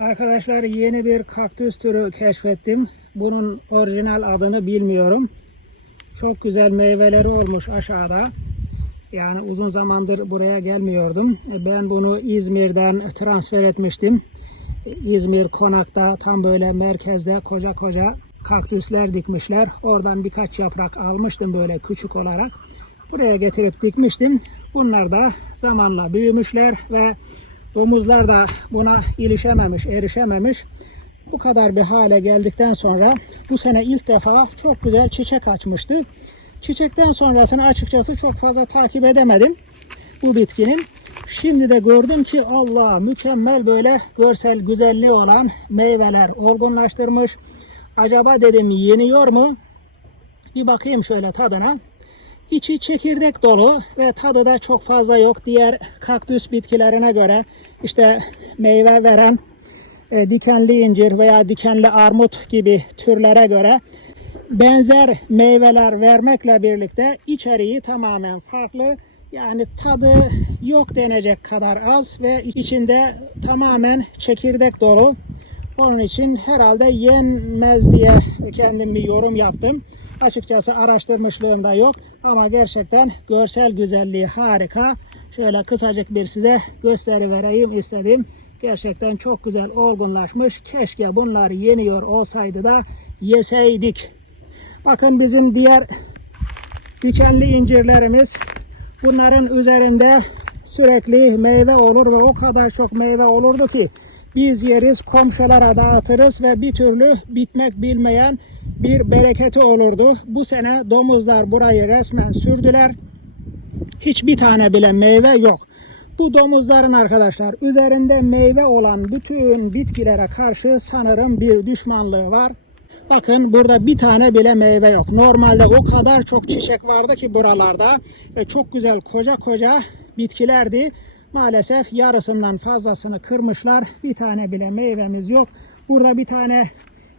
Arkadaşlar yeni bir kaktüs türü keşfettim. Bunun orijinal adını bilmiyorum. Çok güzel meyveleri olmuş aşağıda. Yani uzun zamandır buraya gelmiyordum. E, Ben bunu İzmir'den transfer etmiştim. İzmir Konak'ta tam böyle merkezde koca koca kaktüsler dikmişler. Oradan birkaç yaprak almıştım böyle küçük olarak. Buraya getirip dikmiştim. Bunlar da zamanla büyümüşler ve domuzlar da buna ilişememiş, erişememiş. Bu kadar bir hale geldikten sonra bu sene ilk defa çok güzel çiçek açmıştı. Çiçekten sonrasını açıkçası çok fazla takip edemedim bu bitkinin. Şimdi de gördüm ki Allah mükemmel böyle görsel güzelliği olan meyveler olgunlaştırmış. Acaba dedim yeniyor mu? Bir bakayım şöyle tadına. İçi çekirdek dolu ve tadı da çok fazla yok. Diğer kaktüs bitkilerine göre işte meyve veren e, dikenli incir veya dikenli armut gibi türlere göre benzer meyveler vermekle birlikte içeriği tamamen farklı. Yani tadı yok denecek kadar az ve içinde tamamen çekirdek dolu. Onun için herhalde yenmez diye kendim bir yorum yaptım. Açıkçası araştırmışlığım da yok ama gerçekten görsel güzelliği harika. Şöyle kısacık bir size gösteri vereyim istedim. Gerçekten çok güzel olgunlaşmış. Keşke bunlar yeniyor olsaydı da yeseydik. Bakın bizim diğer dikenli incirlerimiz bunların üzerinde sürekli meyve olur ve o kadar çok meyve olurdu ki biz yeriz komşulara dağıtırız ve bir türlü bitmek bilmeyen bir bereketi olurdu. Bu sene domuzlar burayı resmen sürdüler. Hiçbir tane bile meyve yok. Bu domuzların arkadaşlar üzerinde meyve olan bütün bitkilere karşı sanırım bir düşmanlığı var. Bakın burada bir tane bile meyve yok. Normalde o kadar çok çiçek vardı ki buralarda ve çok güzel koca koca bitkilerdi. Maalesef yarısından fazlasını kırmışlar. Bir tane bile meyvemiz yok. Burada bir tane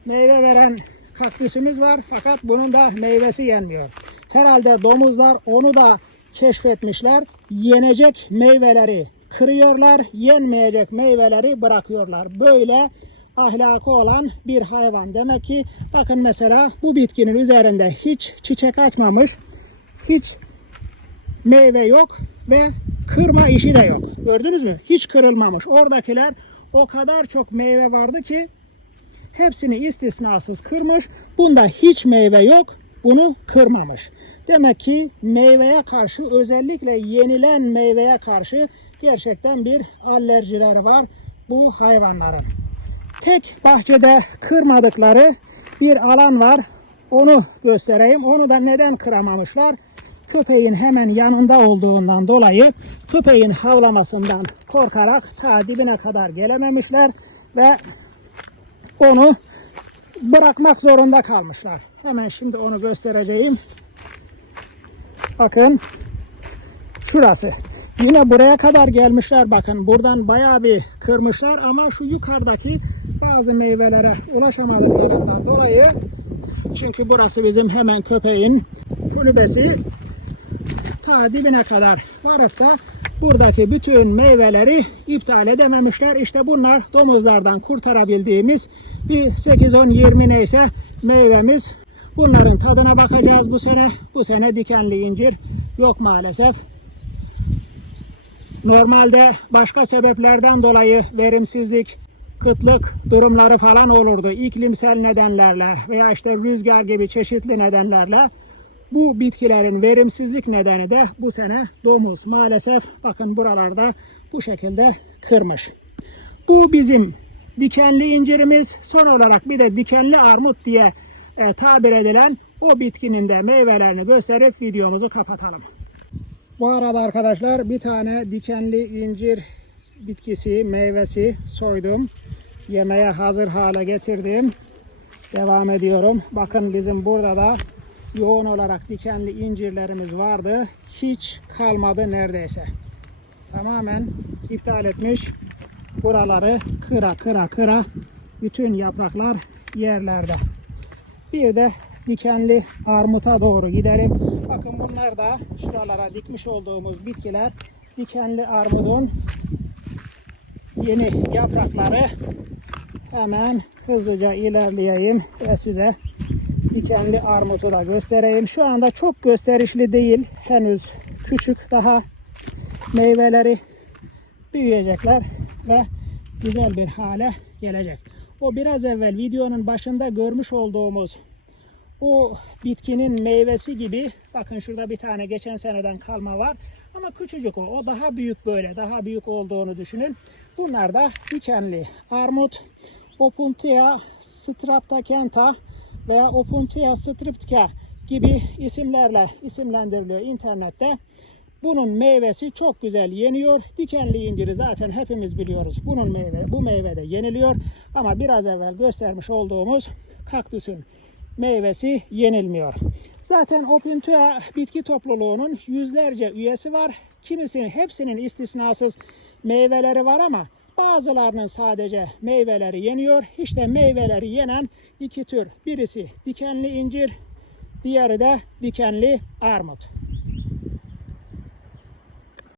meyve veren kaktüsümüz var fakat bunun da meyvesi yenmiyor. Herhalde domuzlar onu da keşfetmişler. Yenecek meyveleri kırıyorlar, yenmeyecek meyveleri bırakıyorlar. Böyle ahlakı olan bir hayvan. Demek ki bakın mesela bu bitkinin üzerinde hiç çiçek açmamış, hiç meyve yok ve kırma işi de yok. Gördünüz mü? Hiç kırılmamış. Oradakiler o kadar çok meyve vardı ki hepsini istisnasız kırmış. Bunda hiç meyve yok. Bunu kırmamış. Demek ki meyveye karşı özellikle yenilen meyveye karşı gerçekten bir alerjileri var bu hayvanların. Tek bahçede kırmadıkları bir alan var. Onu göstereyim. Onu da neden kıramamışlar? Köpeğin hemen yanında olduğundan dolayı köpeğin havlamasından korkarak ta dibine kadar gelememişler ve onu bırakmak zorunda kalmışlar. Hemen şimdi onu göstereceğim. Bakın şurası. Yine buraya kadar gelmişler bakın. Buradan bayağı bir kırmışlar ama şu yukarıdaki bazı meyvelere ulaşamadıklarından dolayı çünkü burası bizim hemen köpeğin kulübesi dibine kadar varırsa buradaki bütün meyveleri iptal edememişler. İşte bunlar domuzlardan kurtarabildiğimiz bir 8-10-20 neyse meyvemiz. Bunların tadına bakacağız bu sene. Bu sene dikenli incir yok maalesef. Normalde başka sebeplerden dolayı verimsizlik, kıtlık durumları falan olurdu. İklimsel nedenlerle veya işte rüzgar gibi çeşitli nedenlerle bu bitkilerin verimsizlik nedeni de bu sene domuz maalesef bakın buralarda bu şekilde kırmış. Bu bizim dikenli incirimiz. Son olarak bir de dikenli armut diye e, tabir edilen o bitkinin de meyvelerini gösterip videomuzu kapatalım. Bu arada arkadaşlar bir tane dikenli incir bitkisi, meyvesi soydum. Yemeğe hazır hale getirdim. Devam ediyorum. Bakın bizim burada da yoğun olarak dikenli incirlerimiz vardı. Hiç kalmadı neredeyse. Tamamen iptal etmiş. Buraları kıra kıra kıra bütün yapraklar yerlerde. Bir de dikenli armuta doğru gidelim. Bakın bunlar da şuralara dikmiş olduğumuz bitkiler dikenli armudun yeni yaprakları Hemen hızlıca ilerleyeyim ve size dikenli armutu da göstereyim. Şu anda çok gösterişli değil. Henüz küçük daha meyveleri büyüyecekler ve güzel bir hale gelecek. O biraz evvel videonun başında görmüş olduğumuz o bitkinin meyvesi gibi bakın şurada bir tane geçen seneden kalma var ama küçücük o. O daha büyük böyle daha büyük olduğunu düşünün. Bunlar da dikenli armut. Opuntia streptacenta veya Opuntia streptica gibi isimlerle isimlendiriliyor internette. Bunun meyvesi çok güzel yeniyor. Dikenli inciri zaten hepimiz biliyoruz. Bunun meyve, bu meyve de yeniliyor. Ama biraz evvel göstermiş olduğumuz kaktüsün meyvesi yenilmiyor. Zaten Opuntia bitki topluluğunun yüzlerce üyesi var. Kimisinin, hepsinin istisnasız meyveleri var ama bazılarının sadece meyveleri yeniyor. İşte meyveleri yenen iki tür. Birisi dikenli incir, diğeri de dikenli armut.